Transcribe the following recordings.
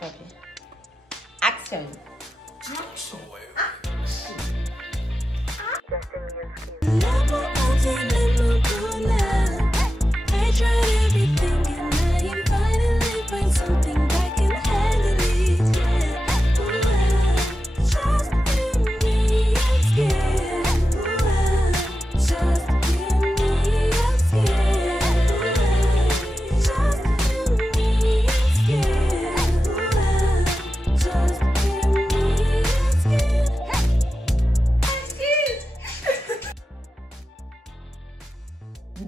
papier. Action.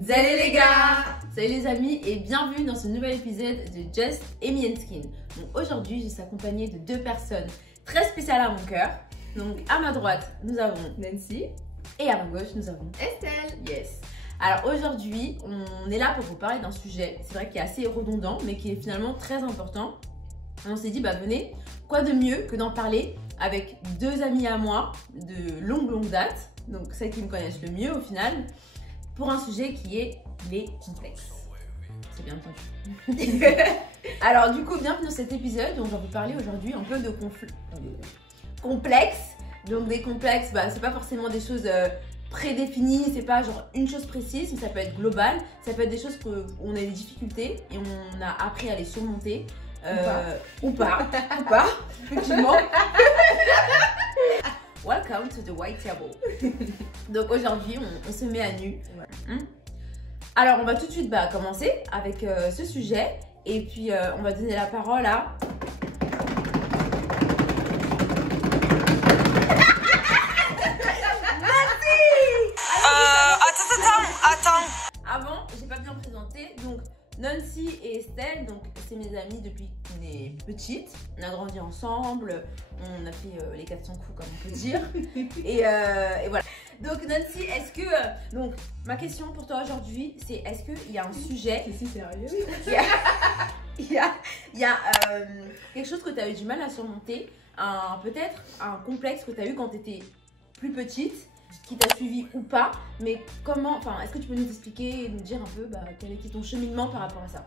Salut les gars! Salut les amis et bienvenue dans ce nouvel épisode de Just Amy and Skin. Donc aujourd'hui je suis accompagnée de deux personnes très spéciales à mon cœur. Donc à ma droite nous avons Nancy et à ma gauche nous avons Estelle. Yes! Alors aujourd'hui on est là pour vous parler d'un sujet, c'est vrai qui est assez redondant mais qui est finalement très important. On s'est dit bah venez, quoi de mieux que d'en parler avec deux amies à moi de longue date, donc celles qui me connaissent le mieux au final, pour un sujet qui est les complexes. C'est bien entendu. Alors du coup, bienvenue dans cet épisode où on va vous parler aujourd'hui un peu de complexes. Donc des complexes, bah, c'est pas forcément des choses prédéfinies, c'est pas genre une chose précise, mais ça peut être global. Ça peut être des choses où on a des difficultés et on a appris à les surmonter. Ou pas, effectivement. Welcome to the white table. Donc aujourd'hui, on se met à nu. Ouais. Alors, on va tout de suite commencer avec ce sujet. Et puis, on va donner la parole à... Attends. Avant, j'ai pas bien présenté. Donc, Nancy et Estelle, donc c'est mes amies depuis qu'on est petites. On a grandi ensemble, on a fait les 400 coups comme on peut dire. et voilà. Donc Nancy, est-ce que... donc ma question pour toi aujourd'hui, c'est est-ce qu'il y a un sujet... C'est si sérieux. Il y a quelque chose que tu as eu du mal à surmonter, peut-être un complexe que tu as eu quand tu étais plus petite, qui t'a suivi ou pas, mais comment, est-ce que tu peux nous expliquer et nous dire un peu quel était ton cheminement par rapport à ça?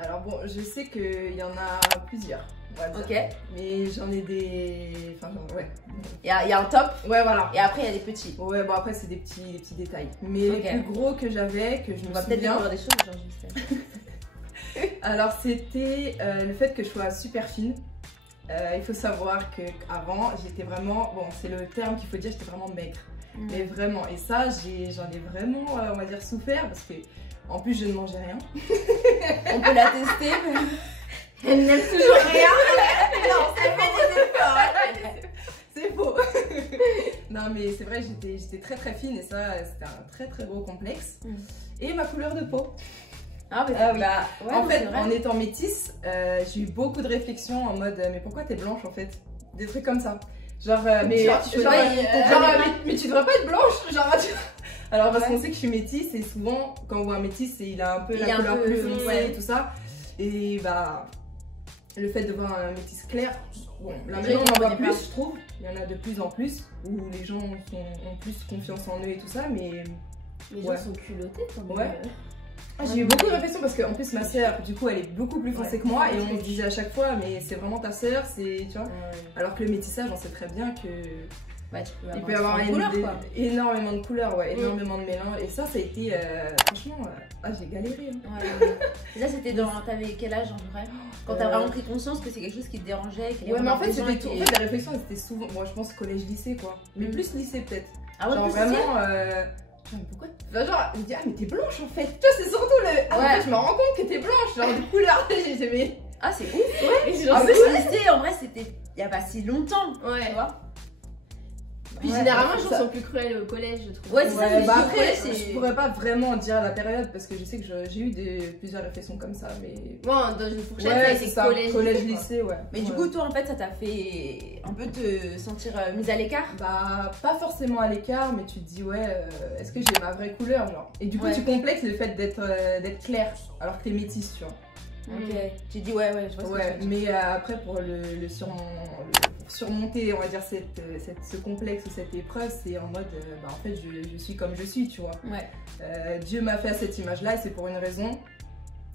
Alors bon, je sais qu'il y en a plusieurs, on va dire. Ok. Mais j'en ai des... ouais. Il y a un top. Ouais, voilà. Et après, il y a des petits. Ouais, bon après, c'est des petits détails. Mais les plus gros que j'avais, que je me souviens... On va peut-être découvrir des choses aujourd'hui. Alors, c'était le fait que je sois super fine. Il faut savoir qu'avant, j'étais vraiment... Bon, c'est le terme qu'il faut dire, j'étais vraiment maigre. Mais vraiment, et ça, j'en ai vraiment, on va dire, souffert parce que, en plus, je ne mangeais rien. On peut la tester, mais elle n'aime toujours rien. Non, c'est faux. Non, mais c'est vrai, j'étais très fine et ça, c'était un très gros complexe. Et ma couleur de peau. Ah, mais ouais, en fait, en étant métisse, j'ai eu beaucoup de réflexions en mode, mais pourquoi t'es blanche en fait? Des trucs comme ça. Genre, mais tu devrais pas être blanche, genre, alors parce qu'on sait que je suis métisse et souvent quand on voit un métisse il a un peu la couleur plus foncée et tout ça, et le fait de voir un métisse clair, bon là maintenant on en voit plus, je trouve, il y en a de plus en plus où les gens ont plus confiance en eux et tout ça, mais les gens sont culottés quand même. Ouais. J'ai eu beaucoup de réflexions parce qu'en plus ma soeur du coup elle est beaucoup plus foncée que moi et on se disait à chaque fois mais c'est vraiment ta soeur, c'est, tu vois, alors que le métissage on sait très bien que il peut y avoir énormément de couleurs, énormément de mélange, et ça a été franchement j'ai galéré. Là t'avais quel âge en vrai quand t'as vraiment pris conscience que c'est quelque chose qui te dérangeait? Ouais, mais en fait c'était tout, en fait les réflexions c'était souvent, moi je pense collège lycée quoi, mais plus lycée peut-être. Ah ouais, genre vraiment pourquoi? Genre, je me dis, ah, mais t'es blanche en fait. Tu vois, c'est surtout le. En fait, je me rends compte que t'es blanche, genre de couleur. J'ai dit, mais. Ah, c'est ouf, ouais. En plus, lycée, en vrai, c'était il y a pas si longtemps. Ouais. Tu vois? Puis généralement, les gens sont plus cruels au collège, je trouve. Ouais, c'est ça, mais après, je pourrais pas vraiment dire la période parce que je sais que j'ai eu plusieurs réflexions comme ça, mais. Bon, dans une fourchette, c'est ça, collège, lycée, ouais. Mais du coup, toi, en fait, ça t'a fait un peu te sentir mise à l'écart? Bah, pas forcément à l'écart, mais tu te dis, ouais, est-ce que j'ai ma vraie couleur, genre. Et du coup, tu complexes le fait d'être claire alors que t'es métisse, tu vois. Ok, tu dis ouais, je vois ce que tu veux dire. Mais après, pour surmonter, on va dire, ce complexe ou cette épreuve, c'est en mode, en fait, je suis comme je suis, tu vois. Ouais. Dieu m'a fait à cette image-là et c'est pour une raison.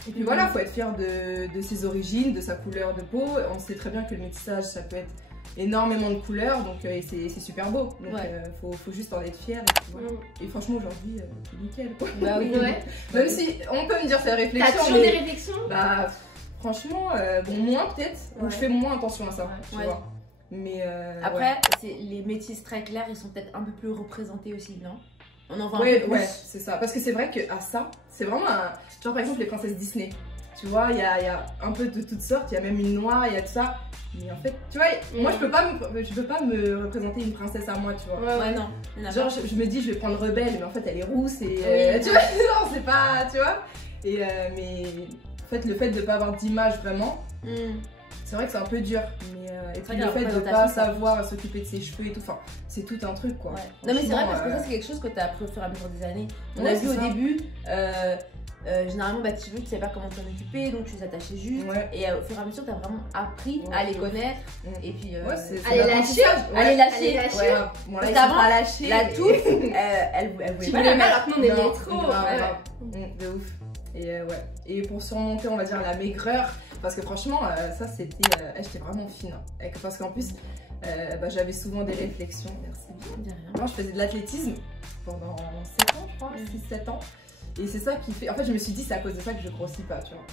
Et puis voilà, faut être fier de ses origines, de sa couleur de peau. On sait très bien que le métissage, ça peut être énormément de couleurs, donc c'est super beau. Donc faut juste en être fier. Et, puis, voilà. Et franchement, aujourd'hui, c'est nickel quoi. Bah oui, Même si on peut me dire c'est réflexion. T'as toujours des réflexions? Bah franchement, bon, moins peut-être, où je fais moins attention à ça, tu vois. Mais après, les métis très clairs, ils sont peut-être un peu plus représentés aussi, non? On en voit un peu plus. Ouais, c'est ça. Parce que c'est vrai qu'à ça, c'est vraiment un... Genre par exemple les princesses Disney. Tu vois, il y a un peu de toutes sortes, il y a même une noire, il y a tout ça. Mais en fait, tu vois, moi je peux pas me représenter une princesse à moi, tu vois. Ouais, non. Genre je me dis je vais prendre rebelle, mais en fait elle est rousse et tu vois, non, c'est pas, tu vois. Et mais en fait le fait de pas avoir d'image vraiment, c'est vrai que c'est un peu dur. Mais et puis le fait de pas savoir s'occuper de ses cheveux et tout, enfin c'est tout un truc quoi. Non mais c'est vrai parce que ça c'est quelque chose que tu as appris au fur et à mesure des années. On a vu au début. Généralement, tes cheveux, tu sais pas comment t'en occuper, donc tu les attachais juste. Et au fur et à mesure, t'as vraiment appris à les connaître. Et puis, à les lâcher. Parce qu'avant, la touffe, elle voulait pas la mettre. Maintenant, on est trop. De ouf. Et pour surmonter, on va dire, la maigreur, parce que franchement, ça c'était. J'étais vraiment fine. Parce qu'en plus, j'avais souvent des réflexions. Merci bien. Moi, je faisais de l'athlétisme pendant 7 ans, je crois, 6-7 ans. Et c'est ça qui fait. En fait, je me suis dit, c'est à cause de ça que je grossis pas, tu vois.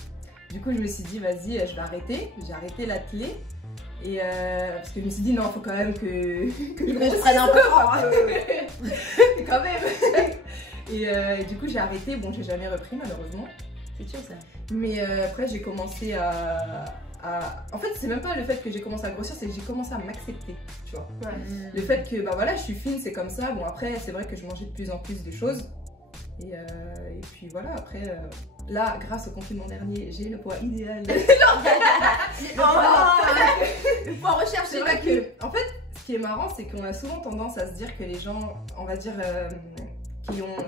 Du coup, je me suis dit, vas-y, je vais arrêter. J'ai arrêté l'athlé. Et parce que je me suis dit, non, faut quand même que je prenne un peu. Quand même. Et du coup, j'ai arrêté. Bon, j'ai jamais repris, malheureusement. C'est sûr, ça. Mais après, j'ai commencé à. En fait, c'est même pas le fait que j'ai commencé à grossir, c'est que j'ai commencé à m'accepter, tu vois. Le fait que, bah voilà, je suis fine, c'est comme ça. Bon, après, c'est vrai que je mangeais de plus en plus de choses. Et puis voilà, après, là, grâce au confinement dernier, j'ai le poids idéal. Le poids recherché. C'est vrai que, en fait, ce qui est marrant, c'est qu'on a souvent tendance à se dire que les gens, on va dire,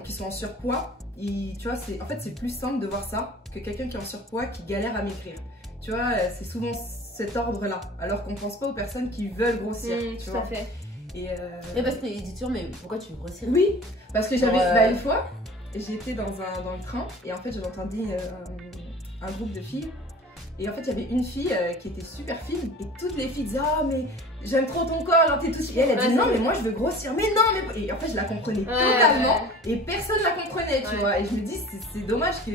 qui sont en surpoids, tu vois, en fait, c'est plus simple de voir ça que quelqu'un qui est en surpoids qui galère à maigrir. Tu vois, c'est souvent cet ordre-là, alors qu'on pense pas aux personnes qui veulent grossir. Tout à fait. Et parce qu'il dit toujours, mais pourquoi tu veux grossir? Oui, parce que j'avais une fois. J'étais dans le train et en fait j'avais entendu un groupe de filles et en fait il y avait une fille qui était super fine et toutes les filles disaient ah mais j'aime trop ton corps, genre t'es tout et elle a dit non mais moi je veux grossir, mais non mais et en fait je la comprenais totalement et personne la comprenait, tu vois, et je me dis c'est dommage que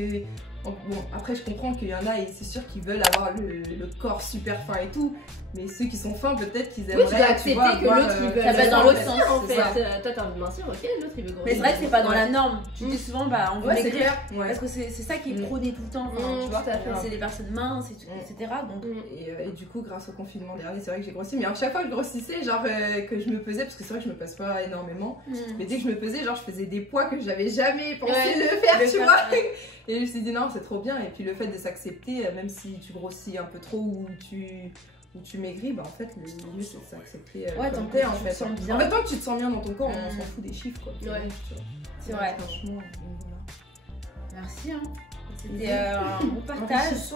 bon après je comprends qu'il y en a et c'est sûr qu'ils veulent avoir le corps super fin et tout, mais ceux qui sont fins peut-être qu'ils aimeraient. Oui, tu dois accepter que l'autre il veut. Ça va dans l'autre sens en fait. Toi t'as envie de mincir, ok, l'autre il veut grossir. Mais c'est vrai que c'est pas dans la norme. Tu dis souvent bah on veut maigrir parce que c'est ça qui est prôné tout le temps. Tu vois, c'est des personnes minces etc. Et du coup grâce au confinement dernier c'est vrai que j'ai grossi, mais à chaque fois que je grossissais genre que je me pesais, parce que c'est vrai que je me pèse pas énormément, mais dès que je me pesais genre je faisais des poids que j'avais jamais pensé le faire, tu vois. Et je me suis dit non c'est trop bien, et puis le fait de s'accepter même si tu grossis un peu trop ou tu maigris, bah en fait le mieux c'est de s'accepter comme t'es en fait. En fait tant que tu te sens bien dans ton corps on s'en fout des chiffres quoi. C'est vrai. Franchement voilà. Merci hein. C'était un bon partage.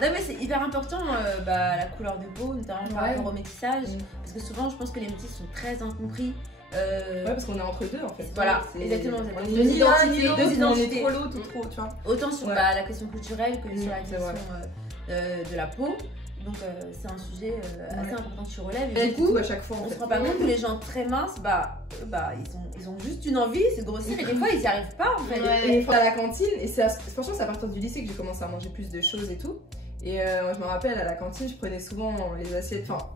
Non mais c'est hyper important la couleur de peau, notamment par rapport au métissage, parce que souvent je pense que les métis sont très incompris. Ouais parce qu'on est entre deux en fait. Voilà, exactement. Deux identités. On est trop l'eau, tout trop, tu vois. Autant sur la question culturelle que sur la question de la peau. Donc c'est un sujet assez important que tu relèves. Et du coup, à chaque fois, on se rend pas compte que les gens très minces, ils ont juste une envie, c'est de grossir, et des fois ils y arrivent pas en fait. Et à la cantine, et franchement c'est à partir du lycée que j'ai commencé à manger plus de choses et tout. Et je me rappelle à la cantine, je prenais souvent les assiettes, enfin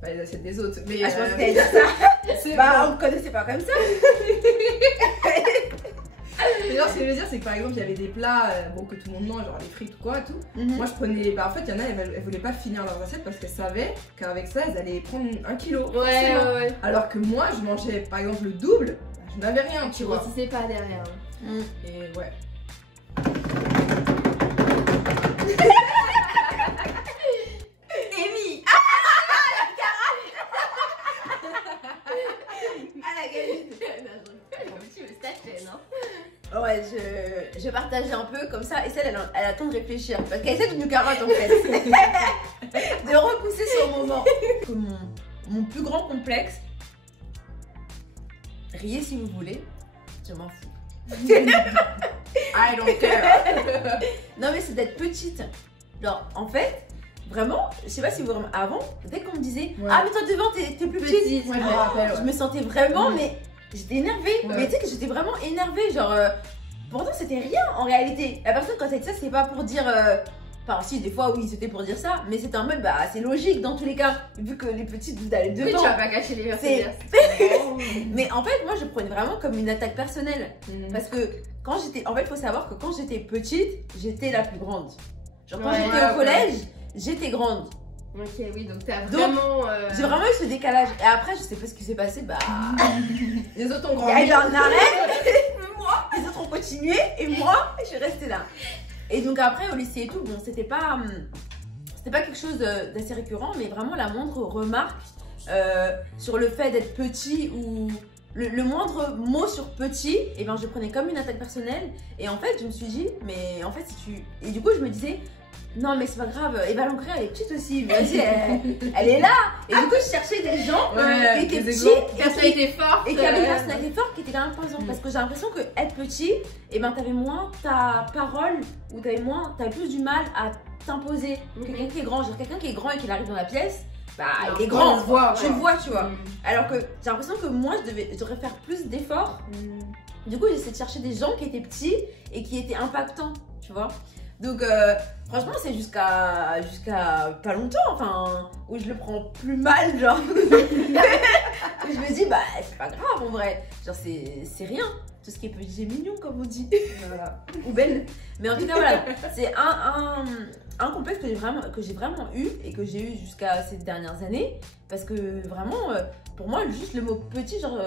pas les assiettes des autres, mais je pense qu'elle dit ça. On me connaissait pas comme ça. Mais genre, ce que je veux dire, c'est que par exemple, il y avait des plats que tout le monde mange, genre les frites ou quoi et tout. Moi, je prenais. En fait, il y en a, elles voulaient pas finir leurs assiettes parce qu'elles savaient qu'avec ça, elles allaient prendre 1 kilo. Ouais. Alors que moi, je mangeais par exemple le double, je n'avais rien, tu vois. Tu grossissais pas derrière. Et ouais. Amy. Ouais, je partageais un peu comme ça, et celle elle attend de réfléchir parce qu'elle essaie de nous carotte en fait. De repousser son moment. Mon plus grand complexe, riez si vous voulez, je m'en fous. I don't care. Non mais c'est d'être petite. Genre en fait, vraiment, je sais pas si vous vraiment avant, dès qu'on me disait Ouais. ah mais toi devant t'es plus petite, Ouais, je me rappelle, je ouais. me sentais vraiment mais j'étais énervée. Ouais. Mais tu sais que j'étais vraiment énervée, genre pourtant c'était rien en réalité. La personne quand elle dit ça c'est pas pour dire enfin si des fois oui c'était pour dire ça, mais c'était en mode bah c'est logique dans tous les cas vu que les petites vous allez Oui, devant. tu vas pas cacher les C'est- Mercedes. Mais en fait moi je prenais vraiment comme une attaque personnelle. Mhm. Parce que quand j'étais. En fait, il faut savoir que quand j'étais petite, j'étais la plus grande. Genre, quand Ouais, j'étais ouais, au collège, j'étais grande. Ok, oui, donc t'as Donc, vraiment. J'ai vraiment eu ce décalage. Et après, je sais pas ce qui s'est passé. Bah. Les autres ont Il y a grandi. eu un arrêt. Mais moi, les autres ont continué. Et moi, je suis restée là. Et donc, après, au lycée et tout, bon, c'était pas. C'était pas quelque chose d'assez récurrent, mais vraiment la moindre remarque sur le fait d'être petit ou. Le moindre mot sur petit, et ben je prenais comme une attaque personnelle. Et en fait, je me suis dit, mais en fait, si tu. Et du coup, je me disais, non, mais c'est pas grave, Eva Longré, elle est petite aussi. Mais vas-y, elle est là. Et du coup, je cherchais des gens Ouais, qui étaient des petits exemples. Personnalité forte. et qui avaient une personnalité forte qui était quand même présente. Mm. Parce que j'ai l'impression que être petit, et ben t'avais moins ta parole ou t'avais plus du mal à t'imposer que quelqu'un qui est grand. Genre, quelqu'un qui est grand et qui arrive dans la pièce, bah il est grand. on le voit, Tu le vois, tu vois. Mhm. Alors que j'ai l'impression que moi, je devrais faire plus d'efforts. Du coup, j'essaie de chercher des gens qui étaient petits et qui étaient impactants, tu vois. Donc, franchement, c'est jusqu'à pas longtemps, enfin, où je le prends plus mal, genre. Je me dis, bah, c'est pas grave en vrai. Genre, c'est rien. Tout ce qui est petit est mignon, comme on dit. Voilà. Ou belle. Mais en tout cas, voilà. C'est un complexe que j'ai vraiment eu et que j'ai eu jusqu'à ces dernières années. Parce que vraiment, pour moi, juste le mot petit, genre.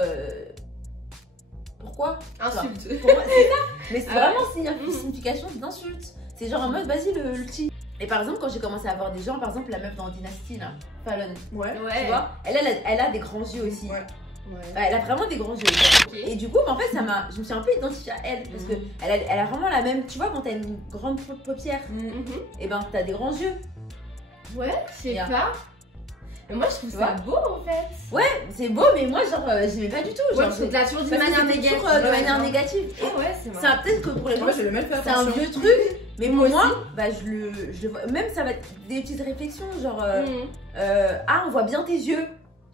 Pourquoi? Insulte. Pour moi, c'est ça. Mais c'est Ah vraiment une signification d'insulte. C'est genre en mode, vas-y, le petit. Et par exemple, quand j'ai commencé à voir des gens, par exemple, la meuf dans Dynasty, là, Fallon, Ouais. tu Ouais. vois, elle a des grands yeux aussi. Ouais. Ouais. Elle a vraiment des grands yeux. Ok. Et du coup, en fait, je me suis un peu identifiée à elle. Parce que elle a vraiment la même. Tu vois, quand t'as une grande paupière, Mhm. et ben t'as des grands yeux. Ouais, je sais Bien. pas. Mais moi, je trouve Tu ça vois beau en fait. Ouais, c'est beau, mais moi, genre, j'aimais pas du tout. Ouais, Genre, parce que tu l'as toujours dit de parce que manière c'était négative. toujours, de Ouais, manière ouais. négative. Et Ah ouais, c'est ça, peut-être que pour les gens, Moi, je vais même faire c'est un attention. vieux truc. Mais Moi pour moi, aussi. bah, je le vois. Même ça va être des petites réflexions, genre, Mhm. ah, on voit bien tes yeux,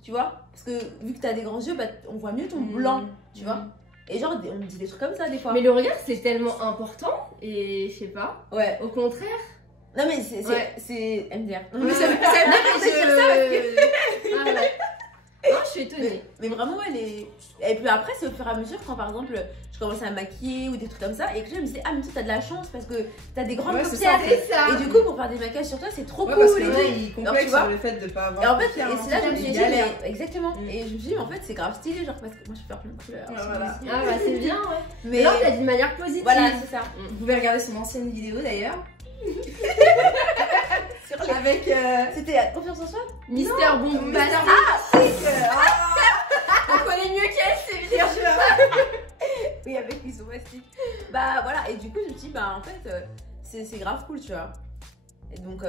tu vois. Parce que vu que t'as des grands yeux, bah, on voit mieux ton blanc, tu vois. Et genre, on me dit des trucs comme ça des fois. Mais le regard, c'est tellement important. Et je sais pas. Ouais. Au contraire. Non, mais c'est Ouais. MDR. Mais ça me Ah ouais. Non, je suis étonnée. Mais vraiment, elle est. Et puis après, c'est au fur et à mesure quand par exemple je commençais à me maquiller ou des trucs comme ça et que je me disais, ah, mais toi t'as de la chance parce que t'as des grandes Ouais, c'est paupières. ça, C'est ça. Et du coup, pour faire des maquillages sur toi, c'est trop Ouais, cool. parce que et là, tout. ils Alors, tu complexent vois, sur le fait de pas avoir. Et en fait, de faire, et c'est là que je me suis dit, galère. mais- exactement. Mm. Et je me suis dit, mais en fait, c'est grave stylé, genre parce que moi je peux faire plein de couleurs. Ouais, sur voilà. mes cils. Ah bah c'est bien, ouais. Mais Là, on l'a dit de manière positive. voilà, c'est ça. Vous pouvez regarder son ancienne vidéo d'ailleurs. Sur les- Avec. C'était confiance en soi. Mister Bombastique. On connaît mieux qu'elle, c'est bien. Oui, avec les somastiques. Bah voilà, et du coup, je me suis dit, bah en fait, c'est grave cool, tu vois. Et donc,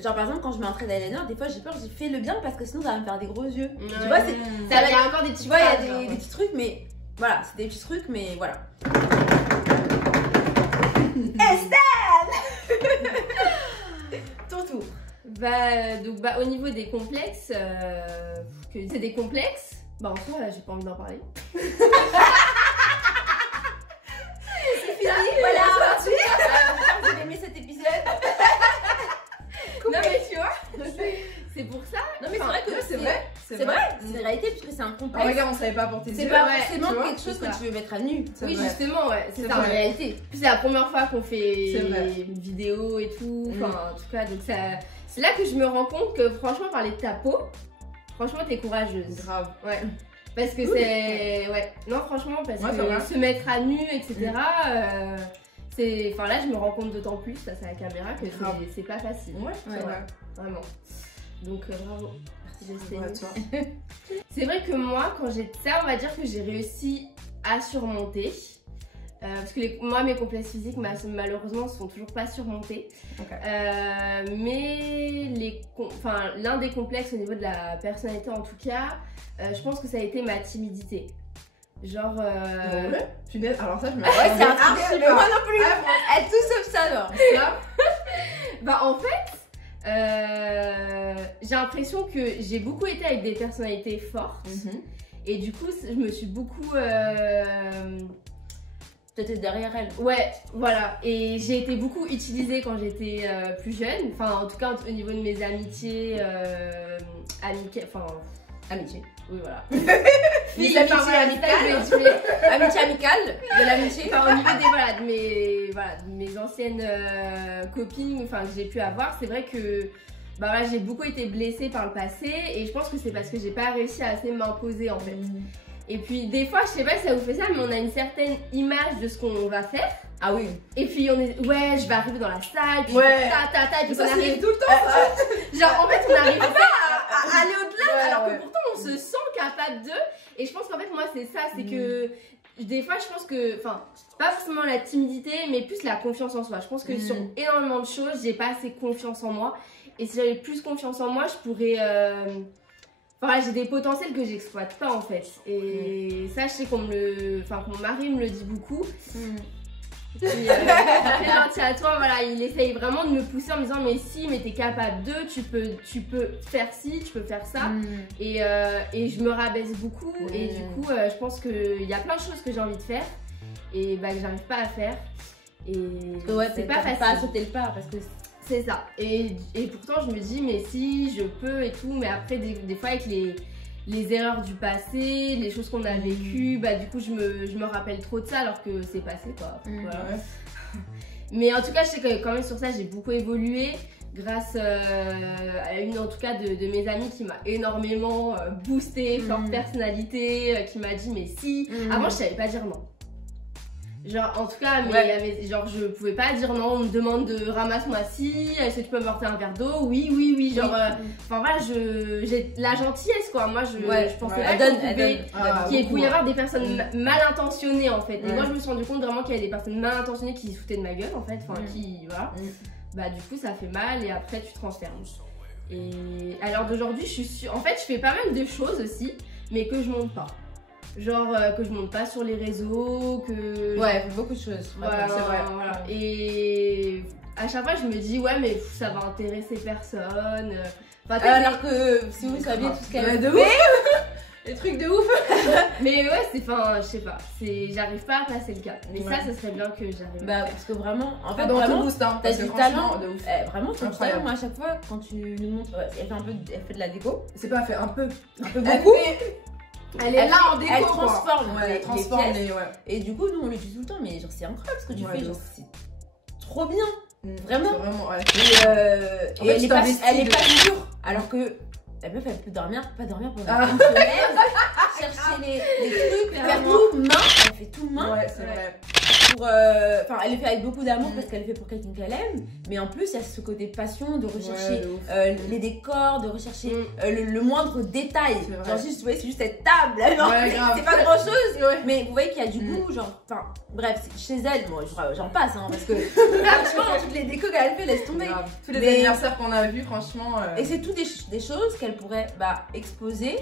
genre par exemple, quand je mets un trait d'eyeliner, des fois j'ai peur, j'ai fait le bien parce que sinon ça va me faire des gros yeux. Ouais. Tu vois, c'est. Ça, il y a encore des petits Tu vois, il y a phrases, des petits trucs, mais voilà, c'est des petits trucs, mais voilà. Estelle. Ton tour. Donc au niveau des complexes, que c'est des complexes, bah en soi, j'ai pas envie d'en parler. Voilà, vous avez aimé cet épisode. Non mais tu vois, c'est pour ça. Non, mais c'est vrai que c'est vrai. C'est vrai, c'est une réalité puisque c'est un Ah, complexe. regarde, on savait pas porter de C'est yeux. pas ouais, forcément tu vois, quelque chose c'est que ça. tu veux mettre à nu. C'est Oui, vrai. justement, ouais, c'est C'est ça. en réalité. Puis c'est la première fois qu'on fait C'est vrai. une vidéo et tout. Mm. Enfin, en tout cas, donc ça, c'est là que je me rends compte que franchement, parler de ta peau, franchement, t'es courageuse. Grave. Ouais. Parce que c'est. Ouais. Non, franchement, parce Ouais, ça va. que se mettre à nu, etc. C'est. Enfin, là, je me rends compte d'autant plus face à la caméra que Grave. c'est pas facile. Ouais, c'est vrai. Vraiment. Donc, bravo. Ouais, toi. C'est vrai que moi, quand j'ai ça, on va dire que j'ai réussi à surmonter. Parce que moi, mes complexes physiques, malheureusement, sont toujours pas surmontés. Ok. Mais l'un des complexes au niveau de la personnalité, en tout cas, je pense que ça a été ma timidité. Genre. Ouais. Punaise, alors ça, je me. Ouais, c'est un truc. Ah, Mais moi non plus. Elle tout sauf ça, alors. Bah, en fait, j'ai l'impression que j'ai beaucoup été avec des personnalités fortes. Et du coup, je me suis beaucoup. T'étais derrière elle. Ouais, voilà. Et j'ai été beaucoup utilisée quand j'étais plus jeune. Enfin, en tout cas, au niveau de mes amitiés Amitié. Oui, voilà. Amitié amicale. De l'amitié. Enfin, au niveau de mes anciennes copines que j'ai pu avoir, c'est vrai que j'ai beaucoup été blessée par le passé et je pense que c'est parce que j'ai pas réussi à assez m'imposer en fait. Et puis des fois, je sais pas si ça vous fait ça, mais on a une certaine image de ce qu'on va faire. Ah oui. Et puis on est, ouais, je vais arriver dans la salle, puis ouais. Et puis ça, on arrive tout le temps. genre en fait on n'arrive pas à aller au-delà, alors que pourtant on se sent capable de. Et je pense qu'en fait moi c'est ça, c'est que des fois je pense que, enfin, pas forcément la timidité, mais plus la confiance en soi. Je pense que sur énormément de choses, j'ai pas assez confiance en moi. Et si j'avais plus confiance en moi, je pourrais. Enfin, j'ai des potentiels que j'exploite pas en fait. Et ça, je sais qu'on mon mari me le dit beaucoup. Puis, très gentil à toi, voilà, il essaye vraiment de me pousser en me disant mais si, mais t'es capable de, tu peux faire ci, tu peux faire ça. Et je me rabaisse beaucoup et du coup je pense qu'il y a plein de choses que j'ai envie de faire et que j'arrive pas à faire. Et c'est pas facile. Pas à sauter le pas parce que c'est ça. Et pourtant je me dis mais si, je peux et tout, mais après des fois avec les erreurs du passé, les choses qu'on a vécues, du coup je me rappelle trop de ça alors que c'est passé quoi. Voilà. Mais en tout cas je sais que quand même sur ça j'ai beaucoup évolué grâce à une en tout cas de mes amies qui m'a énormément boosté, forte personnalité, qui m'a dit mais si, avant je savais pas dire non. Genre en tout cas genre je pouvais pas dire non, on me demande de ramasse-moi si, est-ce que tu peux m'apporter un verre d'eau, oui, genre enfin voilà, j'ai la gentillesse quoi, moi je pensais pas qu'il pouvait y avoir des personnes mal intentionnées en fait, et moi je me suis rendu compte vraiment qu'il y avait des personnes mal intentionnées qui se foutaient de ma gueule en fait, enfin qui voilà, du coup ça fait mal et après tu transformes. Et à l'heure d'aujourd'hui je suis sûre, en fait je fais pas mal de choses aussi mais que je monte pas. Genre que je monte pas sur les réseaux, que... Ouais, beaucoup de choses. Voilà, c'est vrai. Voilà. Et à chaque fois, je me dis, ouais, mais ça va intéresser personne. Alors que si vous saviez tout ce qu'elle a de ouf. Les trucs de ouf. Mais ouais, je sais pas, j'arrive pas à passer le cap. Mais ça serait bien que j'arrive. Parce que vraiment, en fait, dans vraiment, t'as du talent. De ouf. Vraiment, ton talent, moi, à chaque fois, quand tu nous montres, elle fait de la déco. C'est pas fait un peu beaucoup. Elle est là en déco, elle transforme, elle transforme les pièces. Et du coup, nous on le dit tout le temps, mais genre c'est incroyable ce que tu fais, genre c'est trop bien, vraiment. Et elle est pas dure, alors que la meuf elle peut pas dormir pendant une semaine, chercher les trucs, faire tout main, elle fait tout main. Ouais, c'est vrai. Elle le fait avec beaucoup d'amour parce qu'elle le fait pour quelqu'un qu'elle aime, mais en plus il y a ce côté passion de rechercher les décors, de rechercher le moindre détail. Genre juste, vous voyez, c'est juste cette table, c'est pas grand chose, mais vous voyez qu'il y a du goût, genre, enfin bref, chez elle, moi j'en passe parce que franchement toutes les décos qu'elle fait, laisse tomber. Tous les anniversaires qu'on a vus, franchement. Et c'est tout des choses qu'elle pourrait exposer.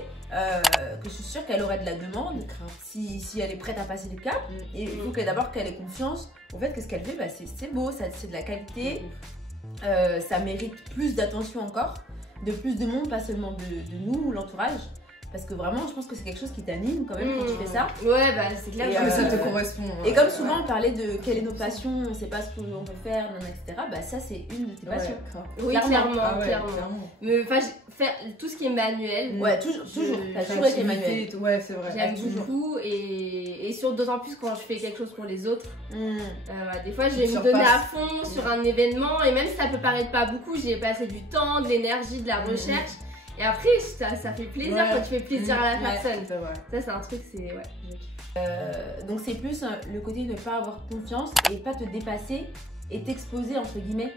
Que je suis sûre qu'elle aurait de la demande si elle est prête à passer le cap. Et il faut d'abord qu'elle ait confiance au fait que ce qu'elle fait, c'est beau, c'est de la qualité, ça mérite plus d'attention encore, de plus de monde, pas seulement de nous, l'entourage. Parce que vraiment, je pense que c'est quelque chose qui t'anime quand même quand tu fais ça. Ouais, c'est clair que ça te correspond. Et comme souvent, on parlait de quelles sont nos passions, on sait pas ce qu'on veut faire, etc. Ça, c'est une de tes passions. Oui, clairement. Mais faire tout ce qui est manuel. Ouais, toujours. T'as toujours été manuel. Ouais, c'est vrai. J'aime beaucoup. Et d'autant plus quand je fais quelque chose pour les autres. Des fois, je vais me donner à fond sur un événement. Et même si ça peut paraître pas beaucoup, j'ai passé du temps, de l'énergie, de la recherche. Et après, ça fait plaisir quand tu fais plaisir à la personne. Ça, c'est un truc, donc, c'est plus le côté de ne pas avoir confiance et pas te dépasser et t'exposer, entre guillemets.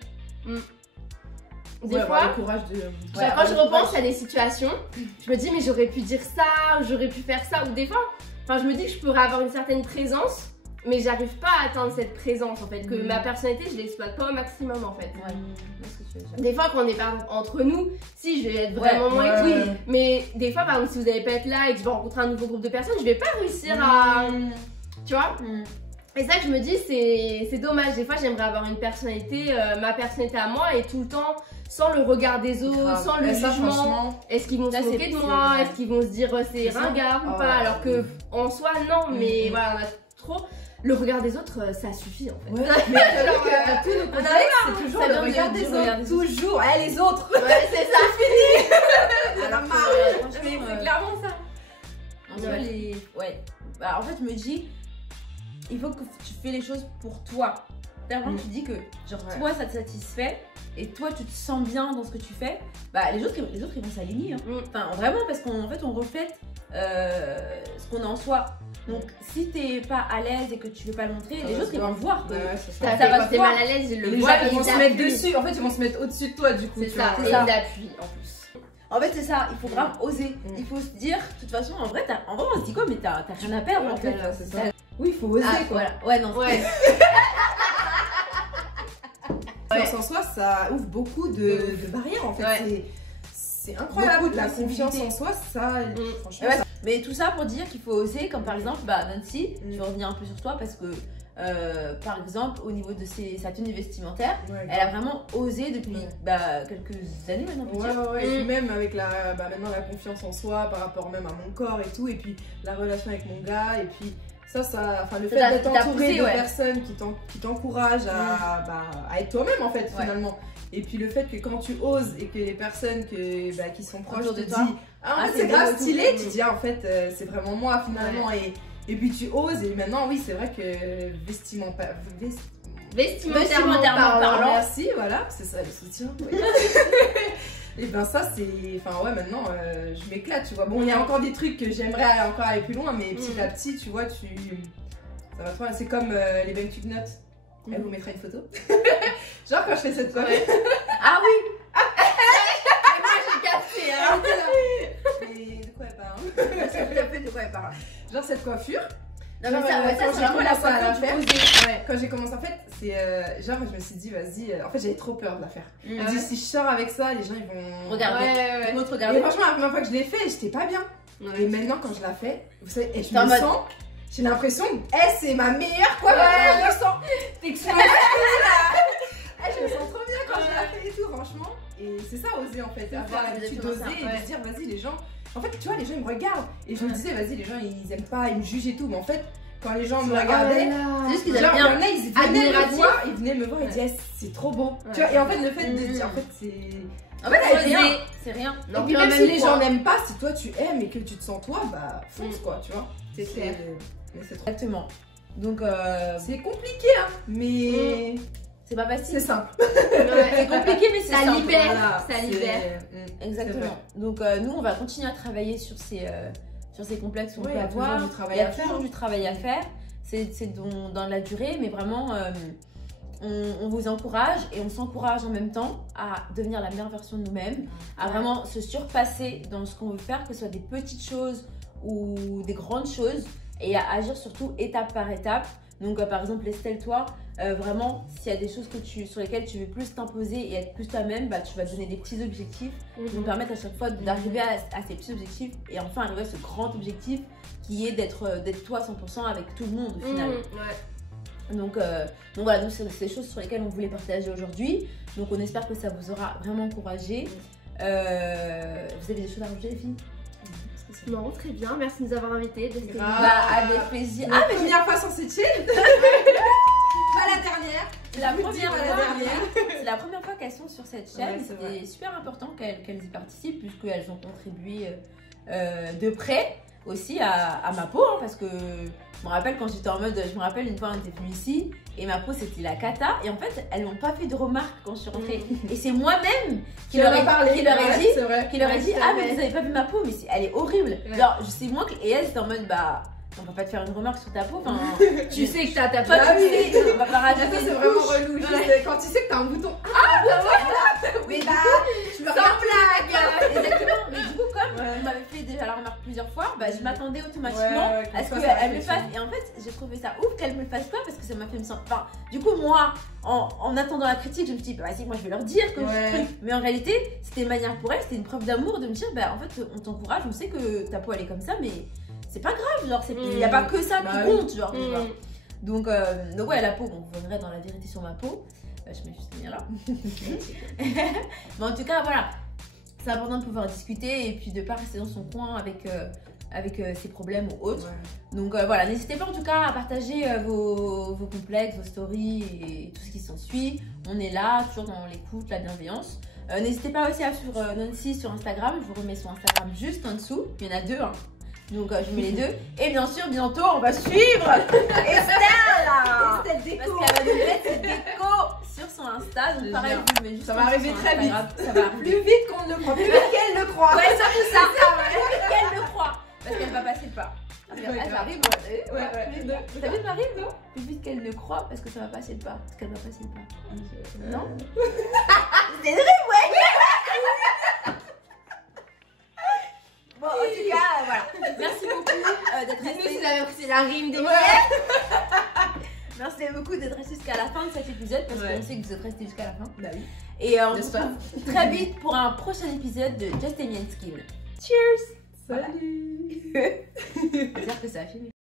Des fois, le courage de... quand je repense à des situations, je me dis, mais j'aurais pu dire ça, j'aurais pu faire ça. Ou des fois, je me dis que je pourrais avoir une certaine présence, mais j'arrive pas à atteindre cette présence en fait, que ma personnalité je l'exploite pas au maximum en fait. Des fois quand on est par exemple entre nous, si je vais être vraiment moins oui, mais des fois par exemple si vous allez pas être là et que je vais rencontrer un nouveau groupe de personnes, je vais pas réussir à... Tu vois Et ça que je me dis, c'est dommage. Des fois, j'aimerais avoir une personnalité, ma personnalité à moi, et tout le temps, sans le regard des autres, sans le jugement. Est-ce qu'ils vont se moquer de moi? Est-ce qu'ils vont se dire c'est ringard ou pas? Alors que en soi, non, mais voilà, on a trop. Le regard des autres, ça suffit en fait. Ouais, mais à tous nos contextes, c'est toujours le regard des autres. Toujours, les autres. Ouais, c'est ça, fini. Alors, mais c'est clairement ça. En fait, je me dis, il faut que tu fais les choses pour toi. Vraiment, tu dis que genre toi ça te satisfait et toi tu te sens bien dans ce que tu fais, bah les autres ils vont s'aligner. Enfin vraiment parce qu'en fait on reflète ce qu'on a en soi. Donc si t'es pas à l'aise et que tu veux pas le montrer, les autres ils vont le voir. Ça t'es mal à l'aise, ils le voient. Ils vont se mettre dessus. En fait ils vont se mettre au-dessus de toi du coup. C'est ça. Et ils appuient en plus. En fait c'est ça, il faut grave oser. Il faut se dire, de toute façon en vrai on se dit quoi, mais t'as rien à perdre en fait. C'est ça. Oui, il faut oser quoi. Voilà. Ouais, non. Ouais. Confiance en soi, ça ouvre beaucoup de barrières en fait. C'est incroyable. La confiance en soi, ça, franchement. Ça... Mais tout ça pour dire qu'il faut oser, comme par exemple, Nancy, je vais revenir un peu sur toi parce que. Par exemple, au niveau de sa tenue vestimentaire, elle a vraiment osé depuis quelques années maintenant. Et puis même avec maintenant la confiance en soi par rapport même à mon corps et tout, et puis la relation avec mon gars, et puis le fait d'être entouré de personnes qui t'encouragent à être toi-même en fait finalement. Et puis le fait que quand tu oses et que les personnes qui sont proches te disent c'est grave stylé, tu dis en fait c'est vraiment moi finalement. Et puis tu oses, et maintenant oui c'est vrai que vestimentairement parlant, merci, voilà, c'est ça le soutien. Et ben ça c'est, maintenant je m'éclate, tu vois. Bon il y a encore des trucs que j'aimerais encore aller plus loin, mais petit à petit tu vois, ça va trop, c'est comme les Ben Tube Notes. Elle vous mettra une photo. Genre quand je fais cette coiffure. Ah oui. Moi j'ai capté hein. Mais de quoi elle parle? Genre cette coiffure. Non, mais ça c'est vraiment la coiffure posée. Quand j'ai commencé en fait, c'est genre je me suis dit vas-y, en fait j'avais trop peur de la faire. Je me dis si je sors avec ça, les gens ils vont regarder. Ils vont te regarder. Et franchement la première fois que je l'ai fait, j'étais pas bien. Et maintenant quand je la fais, vous savez, et je me sens, j'ai l'impression c'est ma meilleure coiffure. Je me sens. Je me sens trop bien quand je la fais et tout, franchement. Et c'est ça oser en fait, avoir l'habitude d'oser et de dire vas-y les gens. En fait, tu vois, les gens ils me regardent et je me disais, vas-y, les gens ils aiment pas, ils me jugent et tout. Mais en fait, quand les gens me regardaient, c'est juste qu'ils aiment bien. Ils venaient me voir et disaient, c'est trop beau. Tu vois, et en fait, le fait de dire, en fait, c'est. En fait, c'est rien. Et puis même si les gens n'aiment pas, si toi tu aimes et que tu te sens toi, bah fonce quoi, tu vois. C'est clair. Mais c'est trop. Exactement. Donc, c'est compliqué, hein, mais. C'est pas facile. C'est simple. C'est compliqué, mais c'est simple. Ça libère. Voilà, ça libère. Exactement. Donc, nous, on va continuer à travailler sur ces complexes qu'on peut avoir. Il y a toujours du travail à faire. C'est dans la durée, mais vraiment, on vous encourage et on s'encourage en même temps à devenir la meilleure version de nous-mêmes, à vraiment se surpasser dans ce qu'on veut faire, que ce soit des petites choses ou des grandes choses, et à agir surtout étape par étape. Donc par exemple Estelle, toi, vraiment s'il y a des choses sur lesquelles tu veux plus t'imposer et être plus toi-même, tu vas te donner des petits objectifs qui vont permettre à chaque fois d'arriver à ces petits objectifs et enfin arriver à ce grand objectif qui est d'être toi 100% avec tout le monde au final. Donc voilà, nous c'est des choses sur lesquelles on voulait partager aujourd'hui. Donc on espère que ça vous aura vraiment encouragé. Vous avez des choses à rajouter les filles? Non, très bien, merci de nous avoir invités. Avec plaisir. Ah, mais première fois sur cette chaîne. Pas la dernière. C'est la première fois qu'elles sont sur cette chaîne. C'était super important qu'elles y participent puisqu'elles ont contribué de près aussi à ma peau, parce que je me rappelle quand j'étais en mode, je me rappelle une fois on était venu ici et ma peau c'était la cata et en fait elles n'ont pas fait de remarques quand je suis rentrée et c'est moi-même qui leur ai dit ah mais vous avez pas vu ma peau, mais elle est horrible. Alors je sais moi et elle c'était en mode on va pas te faire une remarque sur ta peau, tu sais que t'as ta peau, on va pas rajouter. C'est vraiment relou, quand tu sais que t'as un bouton. Mais tu me regardes blague. Exactement, mais du coup comme vous m'avez fait déjà la remarque plusieurs fois, bah, je m'attendais automatiquement à ce qu'elle me le fasse. Et en fait, j'ai trouvé ça ouf qu'elle me le fasse pas parce que ça m'a fait me sentir. Enfin, du coup, moi, en attendant la critique, je me suis dit, bah, vas-y, moi je vais leur dire que je truc. Mais en réalité, c'était une manière pour elle, c'était une preuve d'amour de me dire, bah, en fait, on t'encourage, on sait que ta peau elle est comme ça, mais c'est pas grave, genre, il n'y a pas que ça qui compte, genre, tu vois. Donc ouais, la peau, bon, vous verrez dans la vérité sur ma peau. Je mets juste ce lien là. Mais en tout cas, voilà. C'est important de pouvoir discuter et puis de ne pas rester dans son coin avec ses problèmes ou autres. Donc voilà, n'hésitez pas en tout cas à partager vos complexes, vos stories et tout ce qui s'ensuit. On est là, toujours dans l'écoute, la bienveillance. N'hésitez pas aussi à suivre Nancy sur Instagram. Je vous remets son Instagram juste en dessous. Il y en a deux. Hein. Donc je mets les deux. Et bien sûr, bientôt, on va suivre Estelle Déco. Parce qu'elle va nous mettre cette déco sur son Insta. Donc pareil, je vous mets juste ça va arriver très vite. Ça va arriver. Plus vite qu'on ne le croit. Plus vite qu'elle le croit. Ouais, surtout ça. Plus vite qu'elle le croit. Parce qu'elle va passer le pas. Elle arrive, t'as vu Marie, non? Plus vite qu'elle le croit parce que ça va passer le pas. Parce qu'elle va passer le pas. Non? C'est vrai, ouais. Bon, en tout cas, voilà. Merci beaucoup d'être resté. C'est la rime des Merci beaucoup d'être resté jusqu'à la fin de cet épisode parce qu'on sait que vous êtes resté jusqu'à la fin. Bah oui. Et on se retrouve très vite pour un prochain épisode de Just Amy and Skin. Cheers! Salut! J'espère que ça a fini.